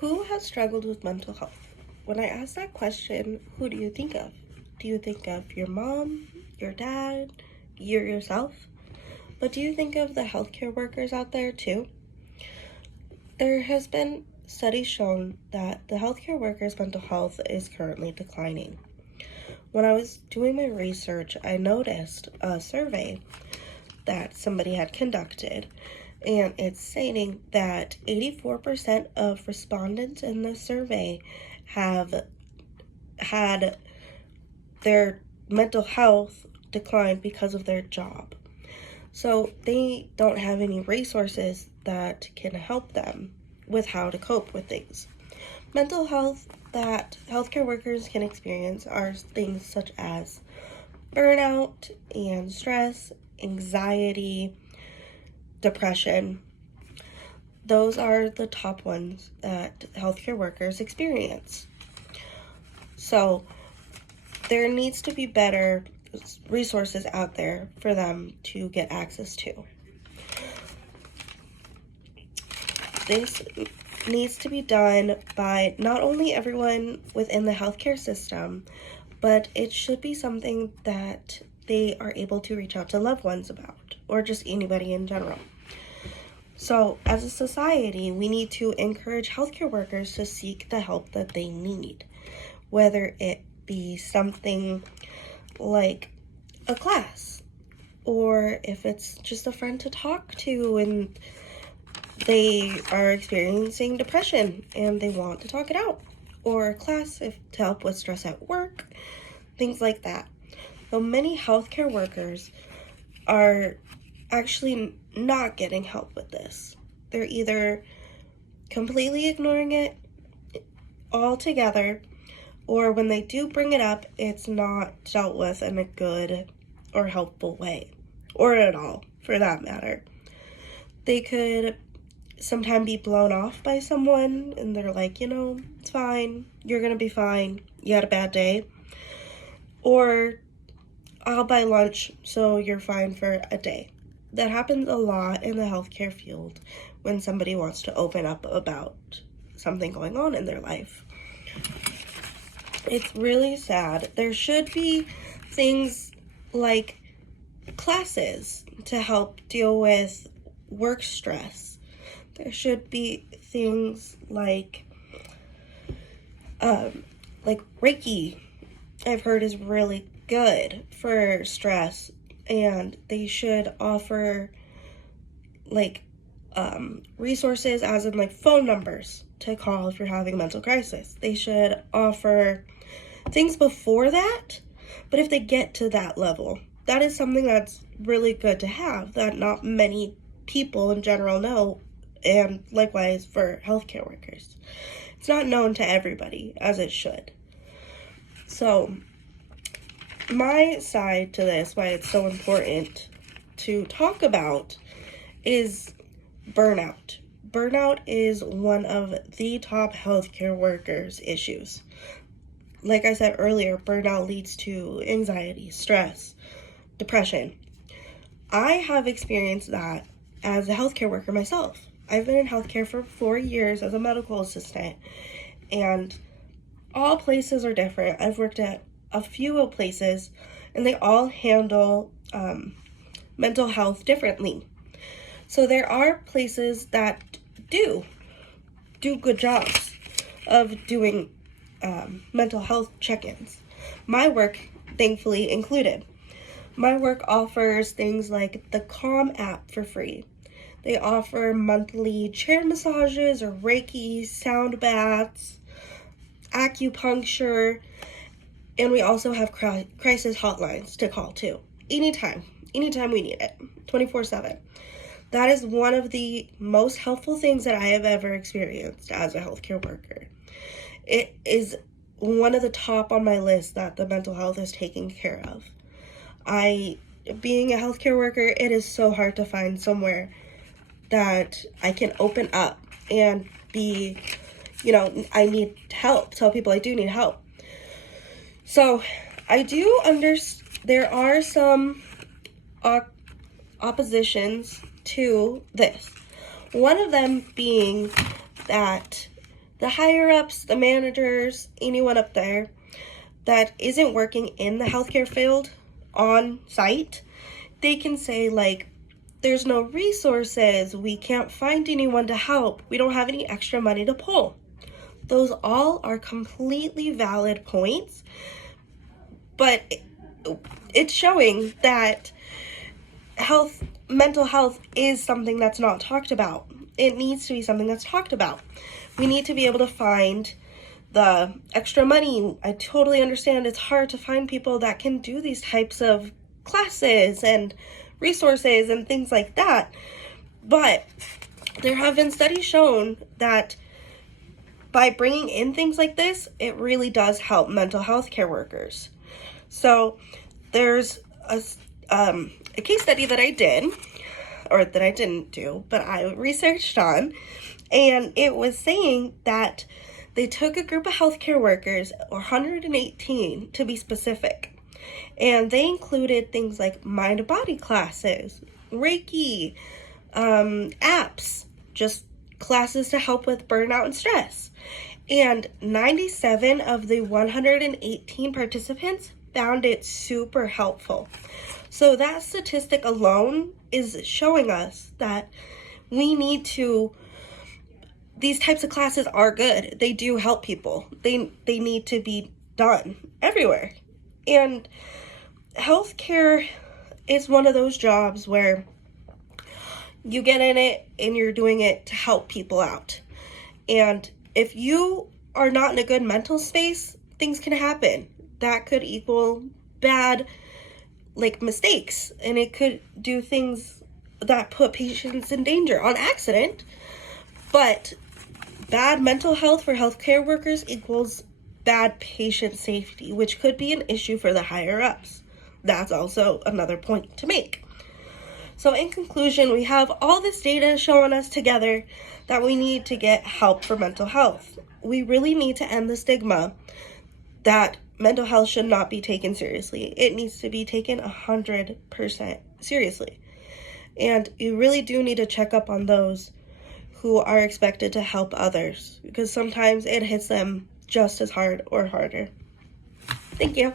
Who has struggled with mental health? When I ask that question, who do you think of? Do you think of your mom, your dad, yourself? But do you think of the healthcare workers out there too? There has been studies shown that the healthcare workers' mental health is currently declining. When I was doing my research, I noticed a survey that somebody had conducted, and it's stating that 84% of respondents in the survey have had their mental health decline because of their job. So they don't have any resources that can help them with how to cope with things. Mental health that healthcare workers can experience are things such as burnout and stress, anxiety, depression. Those are the top ones that healthcare workers experience. So there needs to be better resources out there for them to get access to. This needs to be done by not only everyone within the healthcare system, but it should be something that they are able to reach out to loved ones about, or just anybody in general. So, as a society, we need to encourage healthcare workers to seek the help that they need, whether it be something like a class, or if it's just a friend to talk to and they are experiencing depression and they want to talk it out, or a class if to help with stress at work, things like that. Though many healthcare workers are actually not getting help with this. They're either completely ignoring it altogether, or when they do bring it up, it's not dealt with in a good or helpful way, or at all, for that matter. They could sometimes be blown off by someone, and they're like, it's fine, you're gonna be fine, you had a bad day. Or, I'll buy lunch so you're fine for a day. That happens a lot in the healthcare field when somebody wants to open up about something going on in their life. It's really sad. There should be things like classes to help deal with work stress. There should be things like Reiki, I've heard, is really good for stress, and they should offer resources, as in phone numbers to call if you're having a mental crisis. They should offer things before that, but if they get to that level, that is something that's really good to have that not many people in general know, and likewise for healthcare workers. It's not known to everybody as it should. So my side to this, why it's so important to talk about, is burnout. Burnout is one of the top healthcare workers' issues. Like I said earlier, burnout leads to anxiety, stress, depression. I have experienced that as a healthcare worker myself. I've been in healthcare for 4 years as a medical assistant, and all places are different. I've worked at a few places, and they all handle mental health differently. So there are places that do good jobs of doing mental health check-ins. My work, thankfully, included. My work offers things like the Calm app for free. They offer monthly chair massages or Reiki, sound baths, acupuncture, and we also have crisis hotlines to call too. Anytime we need it, 24/7. That is one of the most helpful things that I have ever experienced as a healthcare worker. It is one of the top on my list that the mental health is taken care of. Being a healthcare worker, it is so hard to find somewhere that I can open up and be, I need help, tell people I do need help. So I do understand there are some oppositions to this. One of them being that the higher ups, the managers, anyone up there that isn't working in the healthcare field on site, they can say like, there's no resources, we can't find anyone to help, we don't have any extra money to pull. Those all are completely valid points, but it's showing that mental health is something that's not talked about. It needs to be something that's talked about. We need to be able to find the extra money. I totally understand it's hard to find people that can do these types of classes and resources and things like that. But there have been studies shown that by bringing in things like this, it really does help mental health care workers. So there's a case study that I did, or that I didn't do, but I researched on, and it was saying that they took a group of healthcare workers, 118 to be specific, and they included things like mind-body classes, Reiki, apps, just classes to help with burnout and stress. And 97 of the 118 participants found it super helpful. So that statistic alone is showing us that we need to, these types of classes are good. They do help people. They need to be done everywhere. And healthcare is one of those jobs where you get in it and you're doing it to help people out. And if you are not in a good mental space, things can happen. That could equal bad, mistakes, and it could do things that put patients in danger on accident. But bad mental health for healthcare workers equals bad patient safety, which could be an issue for the higher ups. That's also another point to make. So in conclusion, we have all this data showing us together that we need to get help for mental health. We really need to end the stigma that mental health should not be taken seriously. It needs to be taken 100% seriously. And you really do need to check up on those who are expected to help others, because sometimes it hits them just as hard or harder. Thank you.